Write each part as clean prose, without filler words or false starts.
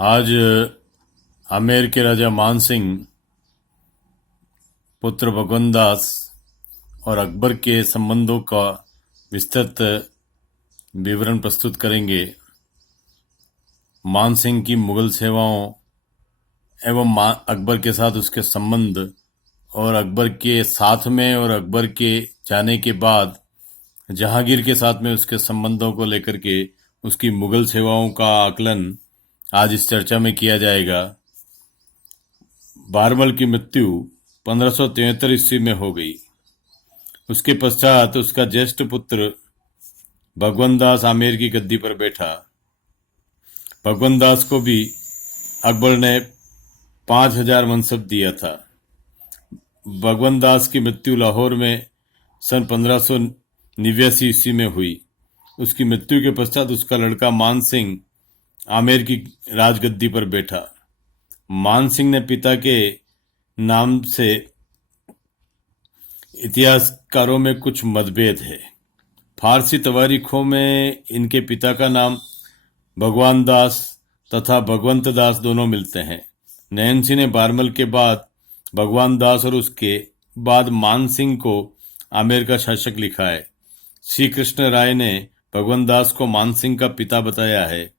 आज आमेर के राजा मानसिंह पुत्र भगवंत दास और अकबर के संबंधों का विस्तृत विवरण प्रस्तुत करेंगे। मानसिंह की मुगल सेवाओं एवं अकबर के साथ उसके संबंध और अकबर के साथ में और अकबर के जाने के बाद जहांगीर के साथ में उसके संबंधों को लेकर के उसकी मुगल सेवाओं का आकलन आज इस चर्चा में किया जाएगा। बारमल की मृत्यु 1573 ईस्वी में हो गई। उसके पश्चात उसका ज्येष्ठ पुत्र भगवंत दास आमेर की गद्दी पर बैठा। भगवंत दास को भी अकबर ने 5000 मनसब दिया था। भगवंत दास की मृत्यु लाहौर में सन 1589 ईस्वी में हुई। उसकी मृत्यु के पश्चात उसका लड़का मानसिंह आमेर की राजगद्दी पर बैठा। मानसिंह ने पिता के नाम से इतिहासकारों में कुछ मतभेद है। फारसी तवारीखों में इनके पिता का नाम भगवान दास तथा भगवंत दास दोनों मिलते हैं। नैन्सी ने बारमल के बाद भगवान दास और उसके बाद मानसिंह को आमेर का शासक लिखा है। श्री कृष्ण राय ने भगवंत दास को मानसिंह का पिता बताया है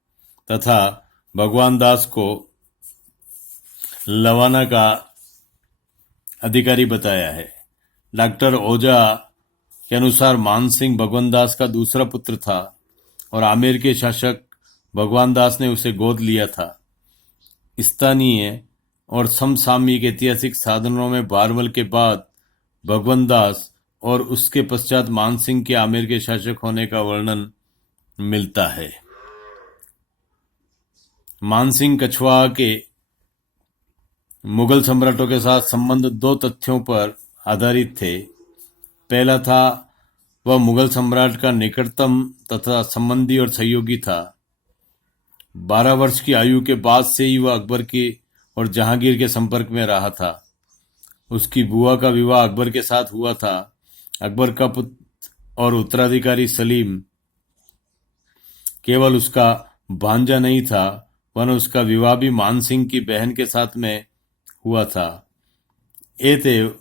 तथा भगवान दास को लवाना का अधिकारी बताया है। डॉक्टर ओझा के अनुसार मानसिंह भगवंत दास का दूसरा पुत्र था और आमेर के शासक भगवान दास ने उसे गोद लिया था। स्थानीय और समसामयिक ऐतिहासिक साधनों में बारमल के बाद भगवंत दास और उसके पश्चात मानसिंह के आमेर के शासक होने का वर्णन मिलता है। मानसिंह कछवाहा के मुगल सम्राटों के साथ संबंध दो तथ्यों पर आधारित थे। पहला था वह मुगल सम्राट का निकटतम तथा संबंधी और सहयोगी था। 12 वर्ष की आयु के बाद से ही वह अकबर के और जहांगीर के संपर्क में रहा था। उसकी बुआ का विवाह अकबर के साथ हुआ था। अकबर का पुत्र और उत्तराधिकारी सलीम केवल उसका भांजा नहीं था, वरन उसका विवाह भी मानसिंह की बहन के साथ में हुआ था। एतएव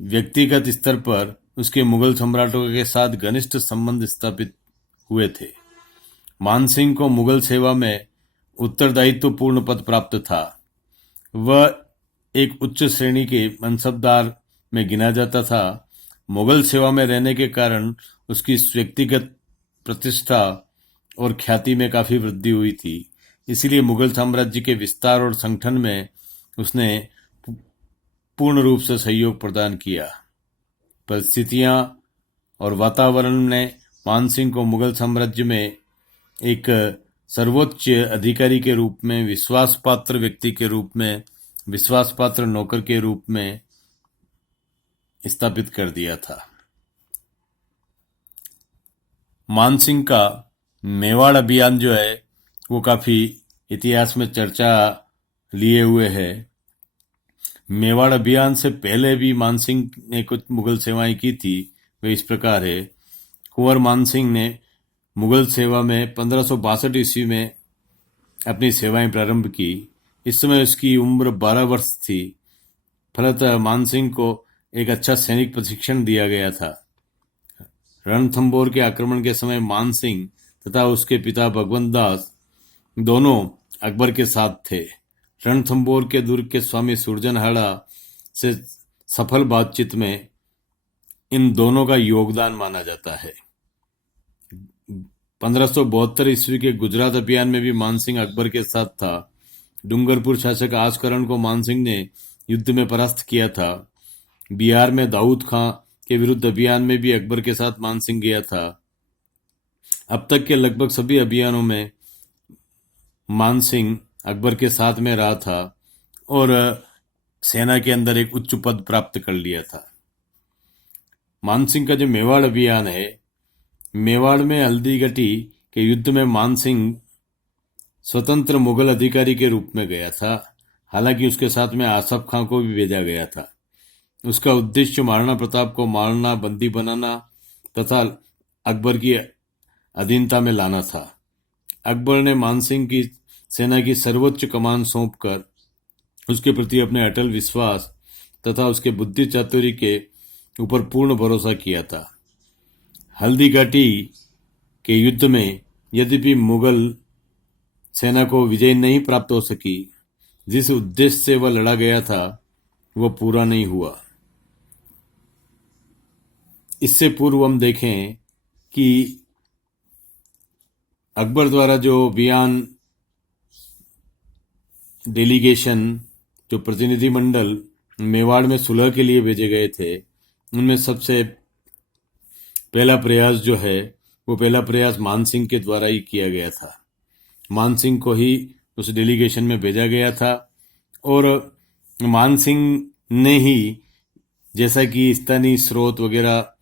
व्यक्तिगत स्तर पर उसके मुगल सम्राटों के साथ घनिष्ठ संबंध स्थापित हुए थे। मानसिंह को मुगल सेवा में उत्तरदायित्वपूर्ण पद प्राप्त था। वह एक उच्च श्रेणी के मनसबदार में गिना जाता था। मुगल सेवा में रहने के कारण उसकी व्यक्तिगत प्रतिष्ठा और ख्याति में काफी वृद्धि हुई थी। इसीलिए मुगल साम्राज्य के विस्तार और संगठन में उसने पूर्ण रूप से सहयोग प्रदान किया। परिस्थितियां और वातावरण ने मानसिंह को मुगल साम्राज्य में एक सर्वोच्च अधिकारी के रूप में, विश्वासपात्र व्यक्ति के रूप में, विश्वासपात्र नौकर के रूप में स्थापित कर दिया था। मानसिंह का मेवाड़ अभियान जो है वो काफी इतिहास में चर्चा लिए हुए है। मेवाड़ अभियान से पहले भी मानसिंह ने कुछ मुगल सेवाएं की थी। वे इस प्रकार है। कुंवर मानसिंह ने मुगल सेवा में 1562 ईस्वी में अपनी सेवाएं प्रारंभ की। इस समय उसकी उम्र 12 वर्ष थी। फलतः मानसिंह को एक अच्छा सैनिक प्रशिक्षण दिया गया था। रणथंबोर के आक्रमण के समय मानसिंह तथा उसके पिता भगवंत दास दोनों अकबर के साथ थे। रणथंबोर के दुर्ग के स्वामी सुरजनहाड़ा से सफल बातचीत में इन दोनों का योगदान माना जाता है। 1572 ईस्वी के गुजरात अभियान में भी मानसिंह अकबर के साथ था। डूंगरपुर शासक आसकरण को मानसिंह ने युद्ध में परास्त किया था। बिहार में दाऊद खां के विरुद्ध अभियान में भी अकबर के साथ मानसिंह गया था। अब तक के लगभग सभी अभियानों में मानसिंह अकबर के साथ में रहा था और सेना के अंदर एक उच्च पद प्राप्त कर लिया था। मानसिंह का जो मेवाड़ अभियान है, मेवाड़ में हल्दीघटी के युद्ध में मानसिंह स्वतंत्र मुगल अधिकारी के रूप में गया था। हालांकि उसके साथ में आसफ खां को भी भेजा गया था। उसका उद्देश्य महाराणा प्रताप को मारना, बंदी बनाना तथा अकबर की अधीनता में लाना था। अकबर ने मानसिंह की सेना की सर्वोच्च कमान सौंपकर उसके प्रति अपने अटल विश्वास तथा उसके बुद्धि चातुर्य के ऊपर पूर्ण भरोसा किया था। हल्दी घाटी के युद्ध में यद्यपि मुगल सेना को विजय नहीं प्राप्त हो सकी, जिस उद्देश्य से वह लड़ा गया था वह पूरा नहीं हुआ। इससे पूर्व हम देखें कि अकबर द्वारा जो अभियान डेलीगेशन, जो प्रतिनिधिमंडल मेवाड़ में सुलह के लिए भेजे गए थे, उनमें सबसे पहला प्रयास जो है वो पहला प्रयास मानसिंह के द्वारा ही किया गया था। मानसिंह को ही उस डेलीगेशन में भेजा गया था और मानसिंह ने ही, जैसा कि स्थानीय स्रोत वगैरह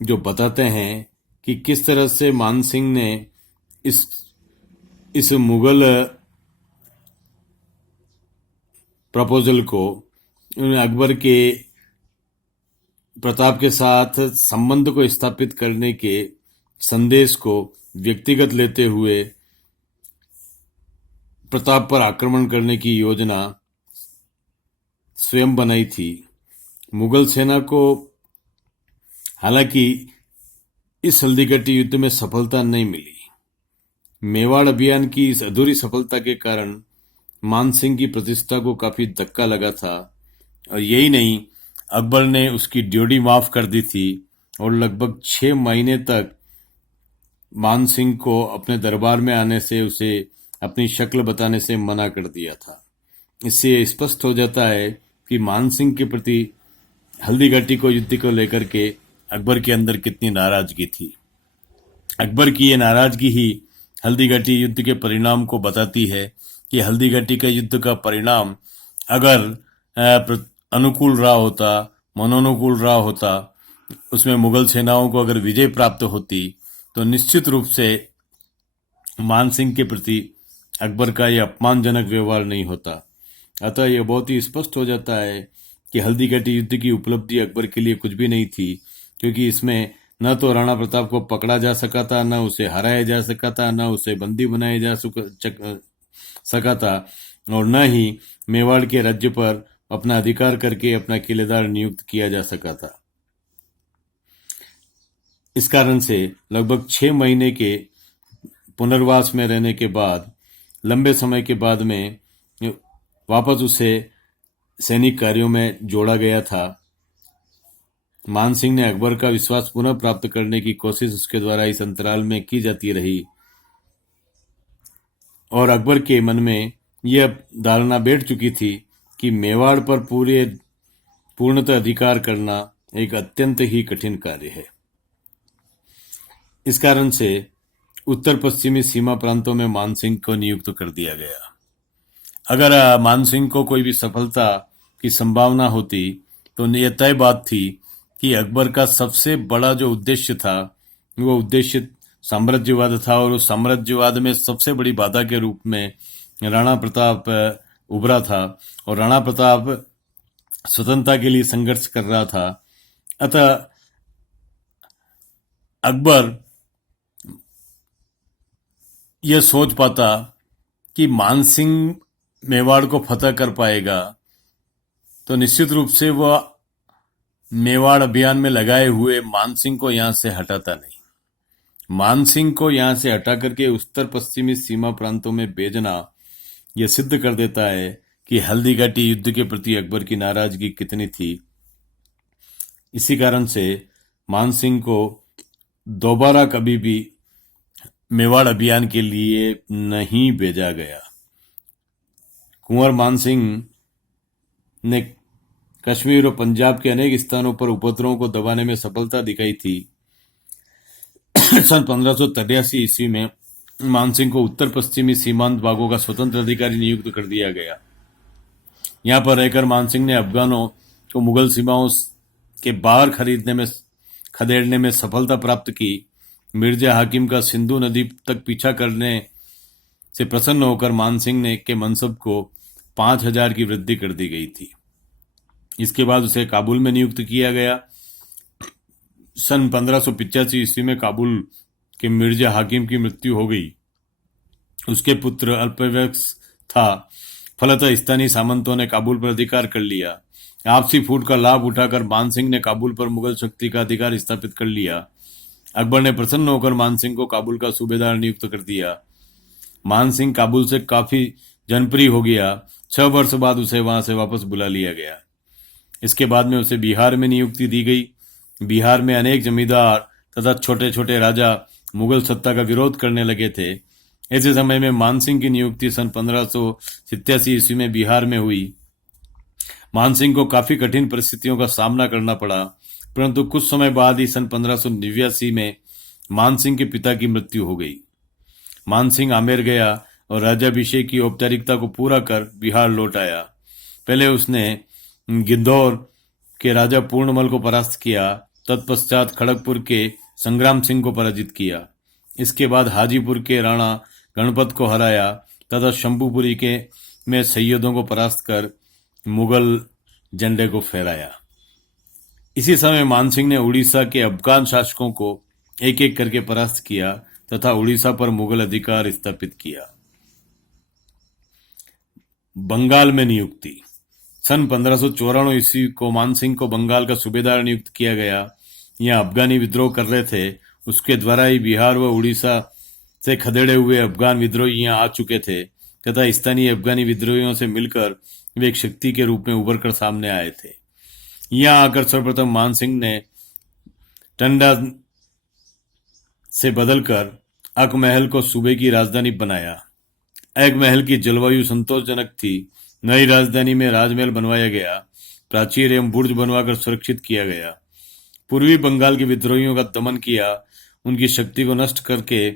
जो बताते हैं कि किस तरह से मानसिंह ने इस मुगल प्रपोजल को अकबर के प्रताप के साथ संबंध को स्थापित करने के संदेश को व्यक्तिगत लेते हुए प्रताप पर आक्रमण करने की योजना स्वयं बनाई थी। मुगल सेना को हालांकि इस हल्दीघाटी युद्ध में सफलता नहीं मिली। मेवाड़ अभियान की इस अधूरी सफलता के कारण मानसिंह की प्रतिष्ठा को काफी धक्का लगा था और यही नहीं, अकबर ने उसकी ड्योढ़ी माफ कर दी थी और लगभग 6 महीने तक मानसिंह को अपने दरबार में आने से, उसे अपनी शक्ल बताने से मना कर दिया था। इससे स्पष्ट हो जाता है कि मानसिंह के प्रति हल्दीघाटी को युद्ध को लेकर के अकबर के अंदर कितनी नाराजगी थी। अकबर की ये नाराजगी ही हल्दीघाटी युद्ध के परिणाम को बताती है कि हल्दीघाटी का युद्ध का परिणाम अगर अनुकूल रहा होता, मनोनुकूल रहा होता, उसमें मुगल सेनाओं को अगर विजय प्राप्त होती तो निश्चित रूप से मानसिंह के प्रति अकबर का यह अपमानजनक व्यवहार नहीं होता। अतः यह बहुत ही स्पष्ट हो जाता है कि हल्दीघाटी युद्ध की उपलब्धि अकबर के लिए कुछ भी नहीं थी, क्योंकि इसमें न तो राणा प्रताप को पकड़ा जा सका था, न उसे हराया जा सका था, न उसे बंदी बनाया जा सका था और न ही मेवाड़ के राज्य पर अपना अधिकार करके अपना किलेदार नियुक्त किया जा सका था। इस कारण से लगभग 6 महीने के पुनर्वास में रहने के बाद, लंबे समय के बाद में वापस उसे सैनिक कार्यों में जोड़ा गया था। मानसिंह ने अकबर का विश्वास पुनः प्राप्त करने की कोशिश उसके द्वारा इस अंतराल में की जाती रही और अकबर के मन में यह धारणा बैठ चुकी थी कि मेवाड़ पर पूर्णतः अधिकार करना एक अत्यंत ही कठिन कार्य है। इस कारण से उत्तर पश्चिमी सीमा प्रांतों में मानसिंह को नियुक्त कर दिया गया। अगर मानसिंह को कोई भी सफलता की संभावना होती तो यह तय बात थी कि अकबर का सबसे बड़ा जो उद्देश्य था वो उद्देश्य साम्राज्यवाद था और उस साम्राज्यवाद में सबसे बड़ी बाधा के रूप में राणा प्रताप उभरा था और राणा प्रताप स्वतंत्रता के लिए संघर्ष कर रहा था। अतः अकबर यह सोच पाता कि मानसिंह मेवाड़ को फतह कर पाएगा तो निश्चित रूप से वह मेवाड़ अभियान में लगाए हुए मानसिंह को यहां से हटाता नहीं। मानसिंह को यहां से हटा करके उत्तर पश्चिमी सीमा प्रांतों में भेजना यह सिद्ध कर देता है कि हल्दीघाटी युद्ध के प्रति अकबर की नाराजगी कितनी थी। इसी कारण से मानसिंह को दोबारा कभी भी मेवाड़ अभियान के लिए नहीं भेजा गया। कुंवर मानसिंह ने कश्मीर और पंजाब के अनेक स्थानों पर उपद्रवों को दबाने में सफलता दिखाई थी। सन 1583 ईस्वी में मानसिंह को उत्तर पश्चिमी सीमांत भागों का स्वतंत्र अधिकारी नियुक्त कर दिया गया। यहां पर रहकर मानसिंह ने अफगानों को मुगल सीमाओं के बाहर खदेड़ने में सफलता प्राप्त की। मिर्जा हाकिम का सिंधु नदी तक पीछा करने से प्रसन्न होकर मानसिंह ने के मनसब को 5000 की वृद्धि कर दी गई थी। इसके बाद उसे काबुल में नियुक्त किया गया। सन 1585 ईस्वी में काबुल के मिर्जा हाकिम की मृत्यु हो गई उसके पुत्र अल्पवयस्क था। फलतः स्थानीय सामंतों ने काबुल पर अधिकार कर लिया। आपसी फूट का लाभ उठाकर मानसिंह ने काबुल पर मुगल शक्ति का अधिकार स्थापित कर लिया। अकबर ने प्रसन्न होकर मानसिंह को काबुल का सूबेदार नियुक्त कर दिया। मानसिंह काबुल से काफी जनप्रिय हो गया। 6 वर्ष बाद उसे वहां से वापस बुला लिया गया। इसके बाद में उसे बिहार में नियुक्ति दी गई। बिहार में अनेक जमींदार तथा छोटे छोटे राजा मुगल सत्ता का विरोध करने लगे थे। ऐसे समय में मानसिंह की नियुक्ति सन 1587 ईस्वी में बिहार में हुई। मानसिंह को काफी कठिन परिस्थितियों का सामना करना पड़ा, परंतु कुछ समय बाद ही सन 1589 में मानसिंह के पिता की मृत्यु हो गई। मानसिंह आमेर गया और राज्याभिषेक की औपचारिकता को पूरा कर बिहार लौट आया। पहले उसने गिद्धौर के राजा पूर्णमल को परास्त किया। तत्पश्चात खड़गपुर के संग्राम सिंह को पराजित किया। इसके बाद हाजीपुर के राणा गणपत को हराया तथा शंभुपुरी के में सैयदों को परास्त कर मुगल झंडे को फहराया। इसी समय मानसिंह ने उड़ीसा के अफगान शासकों को एक एक करके परास्त किया तथा उड़ीसा पर मुगल अधिकार स्थापित किया। बंगाल में नियुक्ति। सन 1594 ईस्वी को मानसिंह को बंगाल का सूबेदार नियुक्त किया गया। यहाँ अफगानी विद्रोह कर रहे थे। उसके द्वारा ही बिहार व उड़ीसा से खदेड़े हुए अफगान विद्रोही यहाँ आ चुके थे तथा स्थानीय अफगानी विद्रोहियों से मिलकर वे एक शक्ति के रूप में उभर कर सामने आए थे। यहाँ आकर सर्वप्रथम मानसिंह ने टंडा से बदलकर अकमहल को सूबे की राजधानी बनाया। अकमहल की जलवायु संतोषजनक थी। नई राजधानी में राजमहल बनवाया गया। प्राचीर एवं बुर्ज बनवाकर सुरक्षित किया गया। पूर्वी बंगाल के विद्रोहियों का दमन किया। उनकी शक्ति को नष्ट करके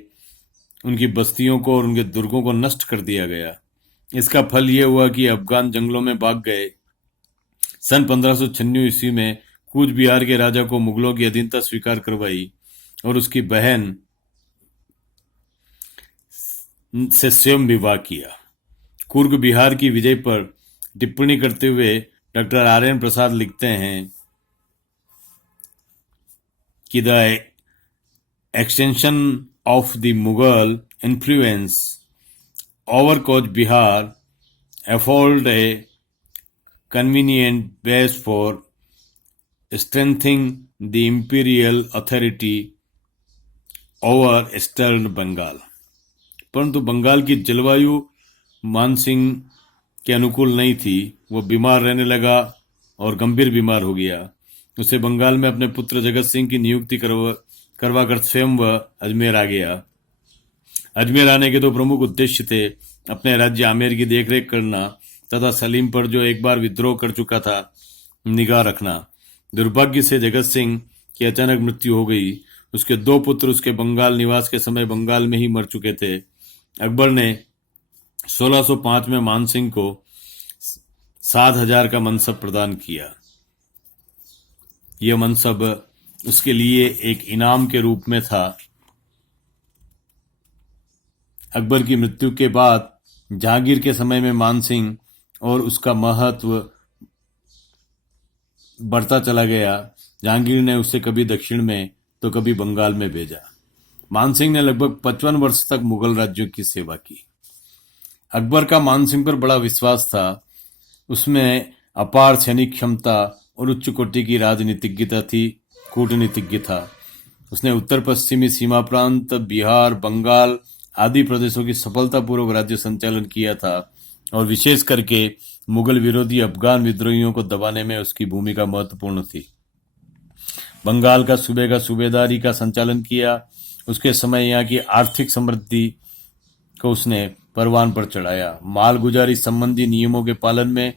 उनकी बस्तियों को और उनके दुर्गों को नष्ट कर दिया गया। इसका फल यह हुआ कि अफगान जंगलों में भाग गए। सन 1596 ईस्वी में कूच बिहार के राजा को मुगलों की अधीनता स्वीकार करवाई और उसकी बहन से स्वयं विवाह किया। कुर्ग बिहार की विजय पर टिप्पणी करते हुए डॉक्टर आर्यन प्रसाद लिखते हैं कि the extension of the Mughal influence over coach Bihar afforded a convenient base for strengthening the imperial authority over eastern Bengal. परंतु बंगाल की जलवायु मानसिंह के अनुकूल नहीं थी। वो बीमार रहने लगा और गंभीर बीमार हो गया। उसे बंगाल में अपने पुत्र जगत सिंह की नियुक्ति करवाकर स्वयं वह अजमेर आ गया। अजमेर आने के दो प्रमुख उद्देश्य थे, अपने राज्य आमेर की देखरेख करना तथा सलीम पर जो एक बार विद्रोह कर चुका था निगाह रखना। दुर्भाग्य से जगत सिंह की अचानक मृत्यु हो गई। उसके दो पुत्र उसके बंगाल निवास के समय बंगाल में ही मर चुके थे। अकबर ने 1605 में मानसिंह को 7,000 का मनसब प्रदान किया। यह मनसब उसके लिए एक इनाम के रूप में था। अकबर की मृत्यु के बाद जहांगीर के समय में मानसिंह और उसका महत्व बढ़ता चला गया। जहांगीर ने उसे कभी दक्षिण में तो कभी बंगाल में भेजा। मानसिंह ने लगभग 55 वर्ष तक मुगल राज्यों की सेवा की। अकबर का मानसिंह पर बड़ा विश्वास था। उसमें अपार सैनिक क्षमता और उच्च कोटि की राजनीतिज्ञता थी, कूटनीतिज्ञ था। उसने उत्तर पश्चिमी सीमा प्रांत, बिहार, बंगाल आदि प्रदेशों की सफलतापूर्वक राज्य संचालन किया था और विशेष करके मुगल विरोधी अफगान विद्रोहियों को दबाने में उसकी भूमिका महत्वपूर्ण थी। बंगाल का सूबे का सूबेदारी का संचालन किया। उसके समय यहाँ की आर्थिक समृद्धि को उसने परवान पर चढ़ाया। मालगुजारी संबंधी नियमों के पालन में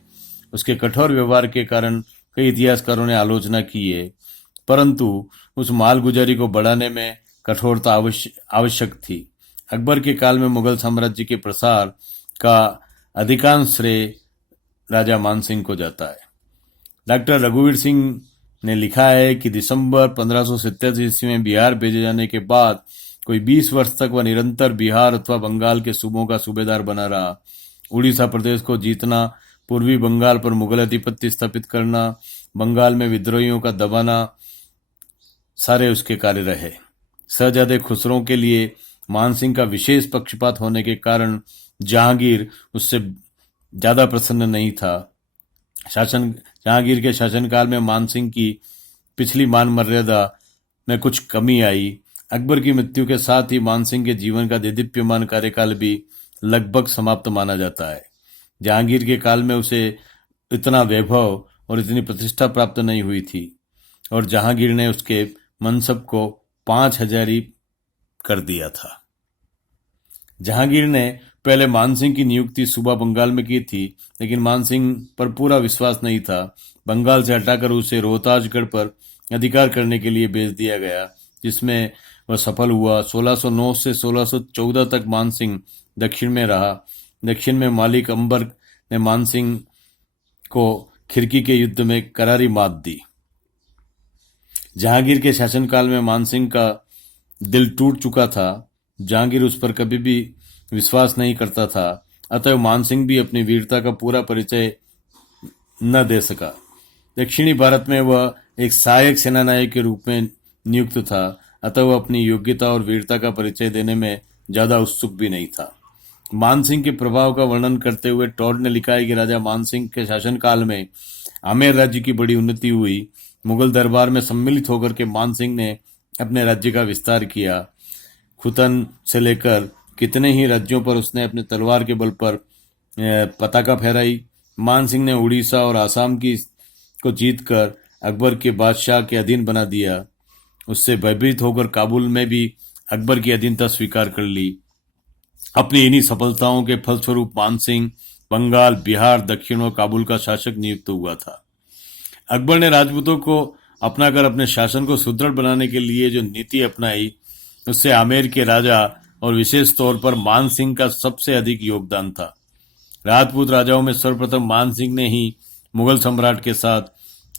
उसके कठोर व्यवहार के कारण कई इतिहासकारों ने आलोचना की है, परंतु उस मालगुजारी को बढ़ाने में कठोरता आवश्यक थी। अकबर के काल में मुगल साम्राज्य के प्रसार का अधिकांश श्रेय राजा मानसिंह को जाता है। डॉक्टर रघुवीर सिंह ने लिखा है कि दिसंबर 1587 ईस्वी में बिहार भेजे जाने के बाद कोई 20 वर्ष तक वह निरंतर बिहार अथवा बंगाल के सूबों का सूबेदार बना रहा। उड़ीसा प्रदेश को जीतना, पूर्वी बंगाल पर मुगल आधिपत्य स्थापित करना, बंगाल में विद्रोहियों का दबाना सारे उसके कार्य रहे। शहजादे खुसरो के लिए मान सिंह का विशेष पक्षपात होने के कारण जहांगीर उससे ज्यादा प्रसन्न नहीं था। जहांगीर के शासनकाल में मान सिंह की पिछली मान मर्यादा में कुछ कमी आई। अकबर की मृत्यु के साथ ही मान सिंह के जीवन का देदीप्यमान कार्यकाल भी लगभग समाप्त माना जाता है। जहांगीर के काल में उसे इतना वैभव और इतनी प्रतिष्ठा प्राप्त नहीं हुई थी और जहांगीर ने उसके मनसब को 5,000 कर दिया था। जहांगीर ने पहले मानसिंह की नियुक्ति सूबा बंगाल में की थी, लेकिन मानसिंह पर पूरा विश्वास नहीं था। बंगाल से हटाकर उसे रोहतासगढ़ पर अधिकार करने के लिए भेज दिया गया, जिसमें वह सफल हुआ। 1609 से 1614 तक मानसिंह दक्षिण में रहा। दक्षिण में मालिक अंबर ने मानसिंह को खिरकी के युद्ध में करारी मात दी। जहांगीर के शासनकाल में मानसिंह का दिल टूट चुका था। जहांगीर उस पर कभी भी विश्वास नहीं करता था, अतः मानसिंह भी अपनी वीरता का पूरा परिचय न दे सका। दक्षिणी भारत में वह एक सहायक सेनानायक के रूप में नियुक्त था, अतः वह अपनी योग्यता और वीरता का परिचय देने में ज्यादा उत्सुक भी नहीं था। मानसिंह के प्रभाव का वर्णन करते हुए टॉड ने लिखा है कि राजा मानसिंह के शासनकाल में आमेर राज्य की बड़ी उन्नति हुई। मुगल दरबार में सम्मिलित होकर के मानसिंह ने अपने राज्य का विस्तार किया। खुतन से लेकर कितने ही राज्यों पर उसने अपने तलवार के बल पर पताका फहराई। मानसिंह ने उड़ीसा और आसाम को जीतकर अकबर के बादशाह के अधीन बना दिया। उससे भयभीत होकर काबुल में भी अकबर की अधीनता स्वीकार कर ली। अपनी इन्हीं सफलताओं के फलस्वरूप मानसिंह बंगाल, बिहार, दक्षिण और काबुल का शासक नियुक्त हुआ था। अकबर ने राजपूतों को अपनाकर अपने शासन को सुदृढ़ बनाने के लिए जो नीति अपनाई, उससे आमेर के राजा और विशेष तौर पर मानसिंह का सबसे अधिक योगदान था। राजपूत राजाओं में सर्वप्रथम मानसिंह ने ही मुगल सम्राट के साथ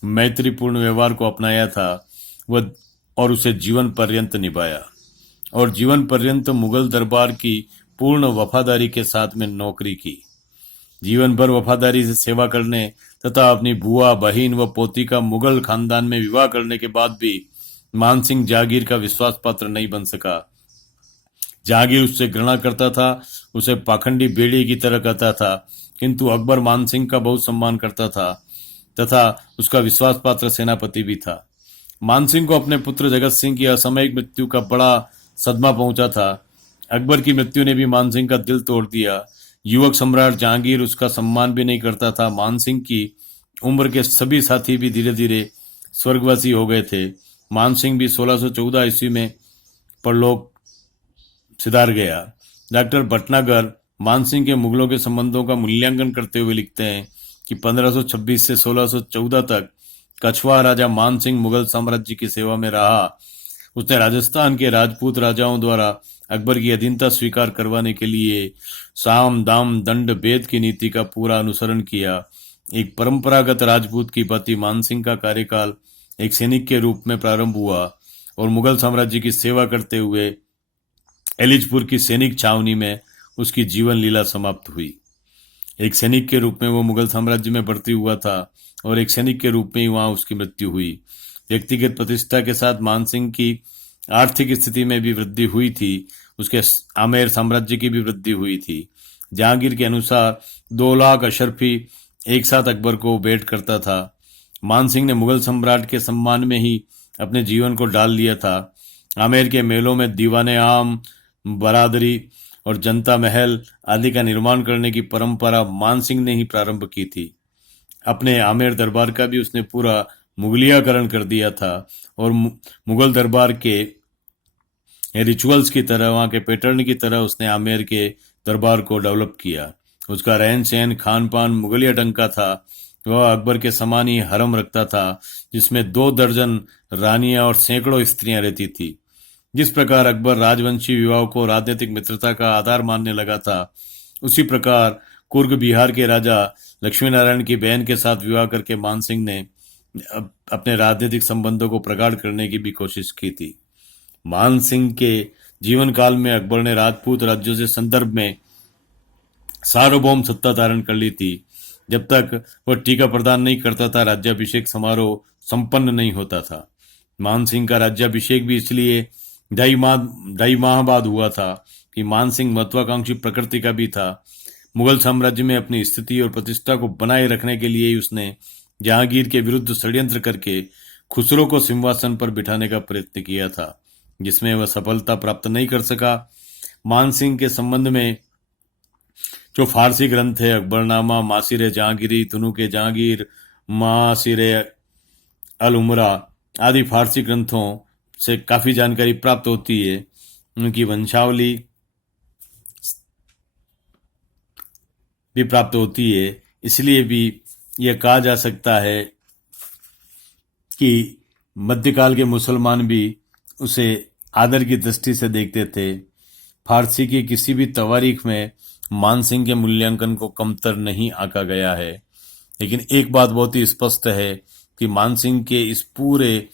मैत्रीपूर्ण व्यवहार को अपनाया था वह और उसे जीवन पर्यंत निभाया और जीवन पर्यंत मुगल दरबार की पूर्ण वफादारी के साथ में नौकरी की। जीवन भर वफादारी से सेवा करने तथा अपनी बुआ, बहन व पोती का मुगल खानदान में विवाह करने के बाद भी मानसिंह जहांगीर का विश्वास पात्र नहीं बन सका। जहांगीर उससे घृणा करता था, उसे पाखंडी बेड़ी की तरह कहता था, किंतु अकबर मानसिंह का बहुत सम्मान करता था तथा उसका विश्वास पात्र सेनापति भी था। मानसिंह को अपने पुत्र जगत सिंह की असामयिक मृत्यु का बड़ा सदमा पहुंचा था। अकबर की मृत्यु ने भी मानसिंह का दिल तोड़ दिया। युवक सम्राट जहांगीर उसका सम्मान भी नहीं करता था। मानसिंह की उम्र के सभी साथी भी धीरे धीरे स्वर्गवासी हो गए थे। मानसिंह भी 1614 ईस्वी में परलोक सिधार गया। डॉक्टर भटनागर मानसिंह के मुगलों के संबंधों का मूल्यांकन करते हुए लिखते हैं कि 1526 से 1614 तक कछवा राजा मानसिंह मुगल साम्राज्य की सेवा में रहा। उसने राजस्थान के राजपूत राजाओं द्वारा अकबर की अधीनता स्वीकार करवाने के लिए साम दाम दंड भेद की नीति का पूरा अनुसरण किया। एक परंपरागत राजपूत की भांति मानसिंह का कार्यकाल एक सैनिक के रूप में प्रारंभ हुआ और मुगल साम्राज्य की सेवा करते हुए एलिचपुर की सैनिक छावनी में उसकी जीवन लीला समाप्त हुई। एक सैनिक के रूप में वो मुगल साम्राज्य में भर्ती हुआ था और एक सैनिक के रूप में ही वहां उसकी मृत्यु हुई। व्यक्तिगत प्रतिष्ठा के साथ मानसिंह की आर्थिक स्थिति में भी वृद्धि हुई थी। उसके आमेर साम्राज्य की भी वृद्धि हुई थी। जहांगीर के अनुसार 2 लाख अशरफी एक साथ अकबर को भेंट करता था। मानसिंह ने मुगल सम्राट के सम्मान में ही अपने जीवन को डाल लिया था। आमेर के मेलों में दीवाने आम, बरादरी और जनता महल आदि का निर्माण करने की परंपरा मानसिंह ने ही प्रारंभ की थी। अपने आमेर दरबार का भी उसने पूरा मुगलियाकरण कर दिया था और मुगल दरबार के रिचुअल्स की तरह, वहां के पैटर्न की तरह उसने आमेर के दरबार को डेवलप किया। उसका रहन सहन, खान पान मुगलिया ढंग का था। वह अकबर के समान ही हरम रखता था, जिसमें 2 दर्जन रानियां और सैकड़ों स्त्रियां रहती थी। जिस प्रकार अकबर राजवंशी विवाह को राजनीतिक मित्रता का आधार मानने लगा था, उसी प्रकार कुर्ग बिहार के राजा लक्ष्मी नारायण की बहन के साथ विवाह करके मानसिंह ने अपने राजनीतिक संबंधों को प्रगाढ़ करने की भी कोशिश की थी। मानसिंह के जीवन काल में अकबर ने राजपूत राज्यों से संदर्भ में सार्वभौम सत्ता धारण कर ली थी। जब तक वह टीका प्रदान नहीं करता था, राज्याभिषेक समारोह संपन्न नहीं होता था। मानसिंह का राज्याभिषेक भी इसलिए ढाई माह बाद हुआ था कि मानसिंह महत्वाकांक्षी प्रकृति का भी था। मुगल साम्राज्य में अपनी स्थिति और प्रतिष्ठा को बनाए रखने के लिए ही उसने जहांगीर के विरुद्ध षड्यंत्र करके खुसरो को सिंहासन पर बिठाने का प्रयत्न किया था, जिसमें वह सफलता प्राप्त नहीं कर सका। मानसिंह के संबंध में जो फारसी ग्रंथ है, अकबरनामा, मासिर जहांगीरी, तुनुक जहांगीर, मासिर अल उमरा आदि फारसी ग्रंथों से काफी जानकारी प्राप्त होती है। उनकी वंशावली भी प्राप्त होती है। इसलिए भी यह कहा जा सकता है कि मध्यकाल के मुसलमान भी उसे आदर की दृष्टि से देखते थे। फारसी की किसी भी तवारीख में मानसिंह के मूल्यांकन को कमतर नहीं आंका गया है। लेकिन एक बात बहुत ही स्पष्ट है कि मानसिंह के इस पूरे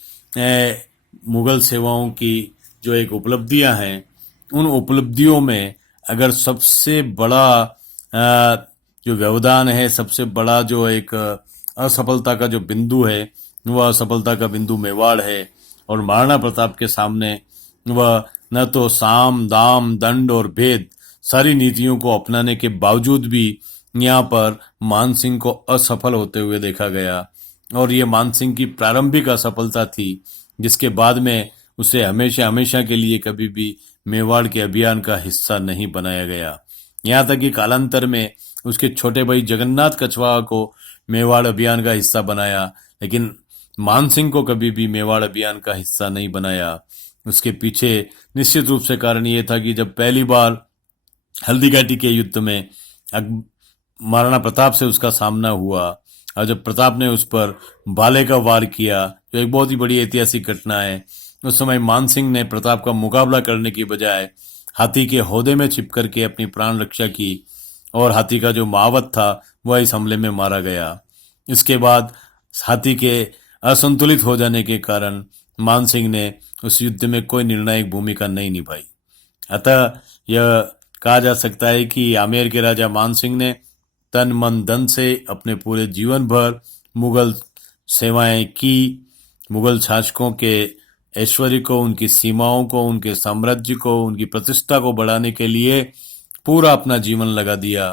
मुगल सेवाओं की जो एक उपलब्धियां हैं, उन उपलब्धियों में अगर सबसे बड़ा जो व्यवधान है, सबसे बड़ा जो एक असफलता का जो बिंदु है, वह असफलता का बिंदु मेवाड़ है। और महाराणा प्रताप के सामने वह न तो साम दाम दंड और भेद सारी नीतियों को अपनाने के बावजूद भी यहाँ पर मानसिंह को असफल होते हुए देखा गया। और ये मानसिंह की प्रारंभिक असफलता थी, जिसके बाद में उसे हमेशा हमेशा के लिए कभी भी मेवाड़ के अभियान का हिस्सा नहीं बनाया गया। यहाँ तक कि कालांतर में उसके छोटे भाई जगन्नाथ कछवाहा को मेवाड़ अभियान का हिस्सा बनाया, लेकिन मानसिंह को कभी भी मेवाड़ अभियान का हिस्सा नहीं बनाया। उसके पीछे निश्चित रूप से कारण ये था कि जब पहली बार हल्दी घाटी के युद्ध में महाराणा प्रताप से उसका सामना हुआ, और जब प्रताप ने उस पर भाले का वार किया, जो एक बहुत ही बड़ी ऐतिहासिक घटना है, उस समय मानसिंह ने प्रताप का मुकाबला करने की बजाय हाथी के हौदे में छिप करके अपनी प्राण रक्षा की, और हाथी का जो महावत था वह इस हमले में मारा गया। इसके बाद हाथी के असंतुलित हो जाने के कारण मानसिंह ने उस युद्ध में कोई निर्णायक भूमिका नहीं निभाई। अतः यह कहा जा सकता है कि आमेर के राजा मानसिंह ने तन मन धन से अपने पूरे जीवन भर मुगल सेवाएं की, मुगल शासकों के ऐश्वर्य को, उनकी सीमाओं को, उनके साम्राज्य को, उनकी प्रतिष्ठा को बढ़ाने के लिए पूरा अपना जीवन लगा दिया।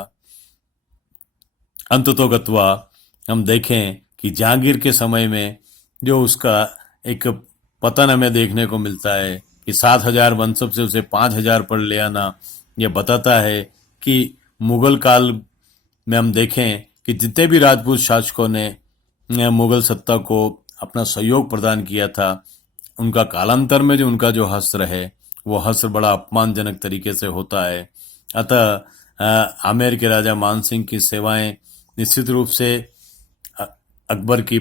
अंततोगत्वा हम देखें कि जहांगीर के समय में जो उसका एक पतन हमें देखने को मिलता है कि 7,000 वंशज से उसे 5,000 पर ले आना, यह बताता है कि मुगल काल में हम देखें कि जितने भी राजपूत शासकों ने मुगल सत्ता को अपना सहयोग प्रदान किया था, उनका कालांतर में जो उनका जो हश्र है, वो हश्र बड़ा अपमानजनक तरीके से होता है। अतः आमेर के राजा मानसिंह की सेवाएं निश्चित रूप से अकबर की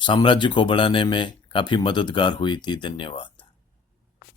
साम्राज्य को बढ़ाने में काफी मददगार हुई थी। धन्यवाद।